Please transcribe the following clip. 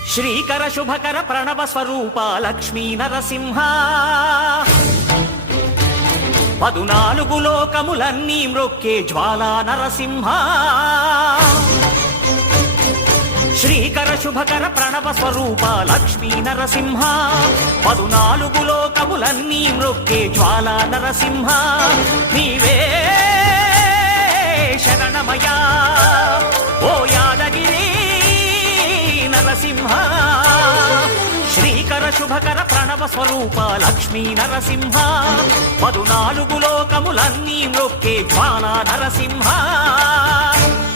శ్రీకర శుభకర ప్రణవ స్వరూప లక్ష్మీ నరసింహ 14 లోకములన్నీ మ్రొక్కే జ్వాలా నరసింహ శ్రీకర శుభకర ప్రణవ స్వరూప లక్ష్మీ నరసింహ 14 లోకములన్నీ మ్రొక్కే జ్వాలా నరసింహ నీవే శరణమయా ఓ యాదగిరి నరసింహ శ్రీకర శుభకర ప్రణవ స్వరూప లక్ష్మీ నరసింహ 14 లోకములన్నీ మ్రొక్కే జ్వాలా నరసింహ